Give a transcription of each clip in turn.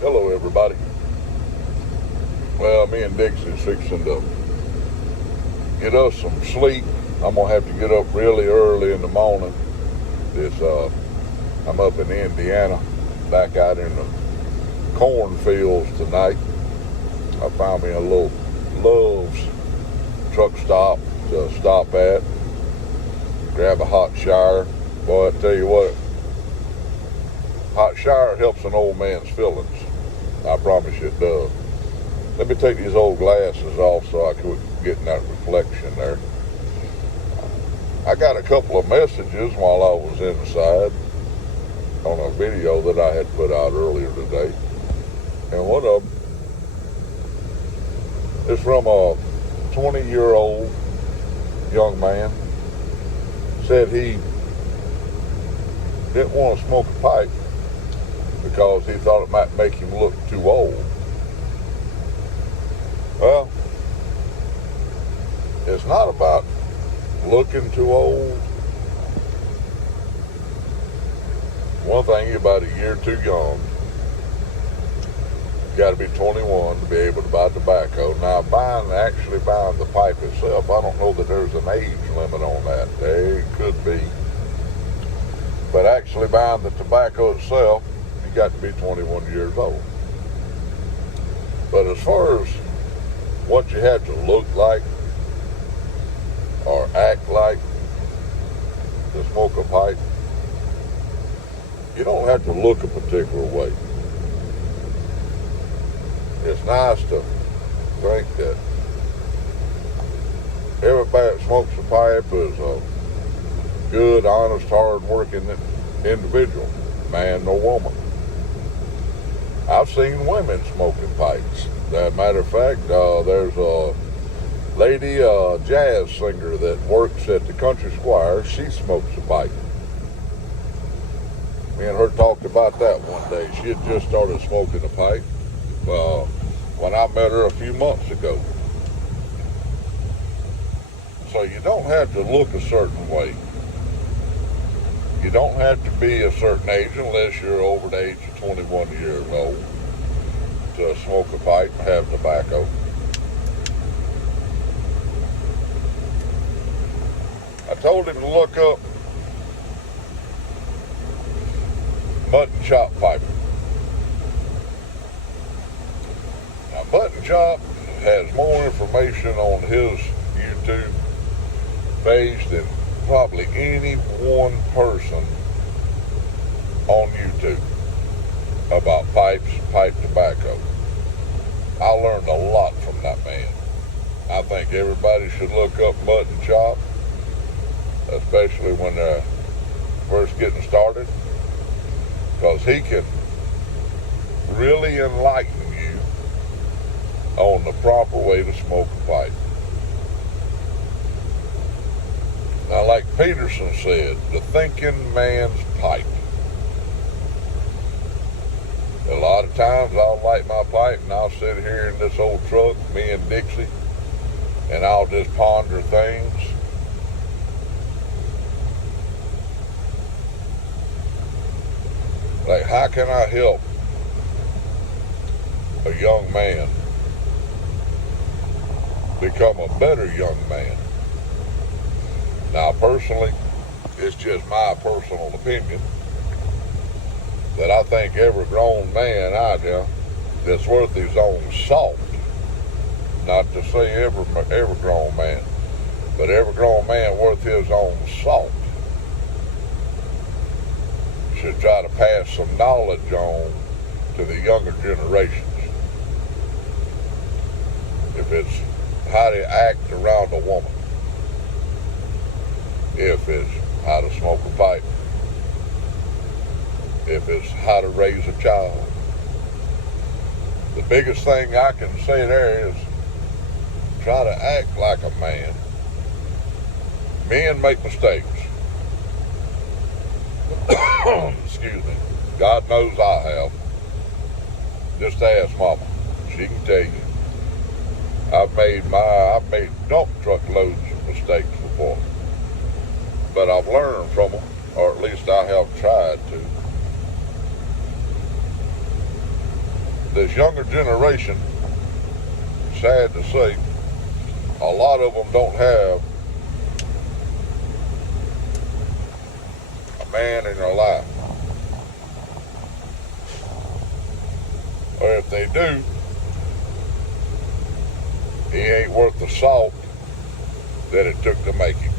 Hello, everybody. Well, me and Dixie's fixing to get us some sleep. I'm gonna have to get up really early in the morning. I'm up in Indiana, back out in the cornfields tonight. I found me a little Love's truck stop to stop at, grab a hot shower. Boy, I tell you what, hot shower helps an old man's feelings. I promise you it does. Let me take these old glasses off so I can get in that reflection there. I got a couple of messages while I was inside on a video that I had put out earlier today. And one of them is from a 20-year-old young man. Said he didn't want to smoke a pipe because he thought it might make him look too old. Well, it's not about looking too old. One thing, you're about a year too young. You got to be 21 to be able to buy tobacco. Now, actually buying the pipe itself, I don't know that there's an age limit on that. There could be. But actually buying the tobacco itself, you got to be 21 years old. But as far as what you have to look like or act like to smoke a pipe, you don't have to look a particular way. It's nice to think that everybody that smokes a pipe is a good, honest, hard-working individual, man or woman. I've seen women smoking pipes. As a matter of fact, there's a lady, a jazz singer that works at the Country Squire. She smokes a pipe. Me and her talked about that one day. She had just started smoking a pipe when I met her a few months ago. So you don't have to look a certain way. You don't have to be a certain age unless you're over the age of 21 years old to smoke a pipe and have tobacco. I told him to look up Mutton Chop pipe. Now, Mutton Chop has more information on his YouTube page than probably any one person on YouTube about pipes, pipe tobacco. I learned a lot from that man. I think everybody should look up Mutton Chop, especially when they're first getting started, because he can really enlighten you on the proper way to smoke a pipe. Now, like Peterson said, the thinking man's pipe. A lot of times I'll light my pipe and I'll sit here in this old truck, me and Dixie, and I'll just ponder things. Like, how can I help a young man become a better young man? Now, personally, it's just my personal opinion that I think every grown man out there that's worth his own salt, not to say every grown man, but every grown man worth his own salt, should try to pass some knowledge on to the younger generations. If it's how to act around a woman, if it's how to smoke a pipe, if it's how to raise a child. The biggest thing I can say there is try to act like a man. Men make mistakes. Excuse me. God knows I have. Just ask Mama. She can tell you. I've made dump truckloads of mistakes before. But I've learned from them, or at least I have tried to. this younger generation, sad to say, a lot of them don't have a man in their life. Or if they do, he ain't worth the salt that it took to make him.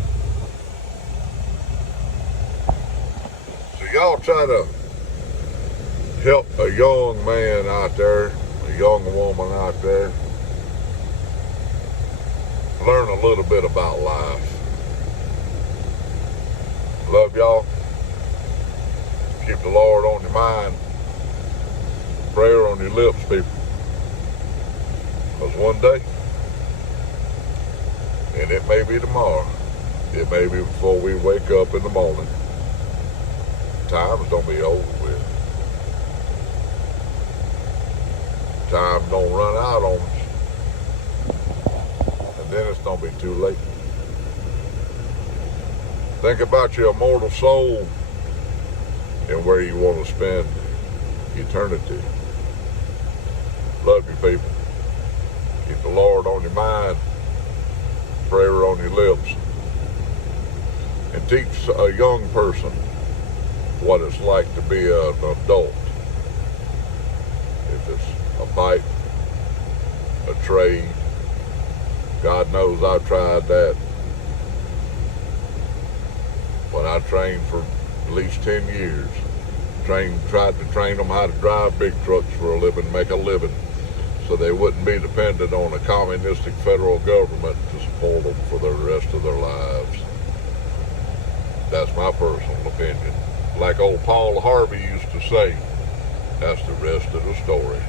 So y'all try to help a young man out there, a young woman out there, learn a little bit about life. Love y'all. Keep the Lord on your mind. Prayer on your lips, people. Because one day, and it may be tomorrow, it may be before we wake up in the morning, time's gonna be over with. Time don't run out on us. And then it's gonna be too late. Think about your immortal soul and where you want to spend eternity. Love you, people. Keep the Lord on your mind, prayer on your lips, and teach a young person what it's like to be an adult. If it's a bike, a trade, God knows I've tried that. When I trained for at least 10 years, tried to train them how to drive big trucks for a living, make a living, so they wouldn't be dependent on a communistic federal government to support them for the rest of their lives. That's my personal opinion. Like old Paul Harvey used to say, that's the rest of the story.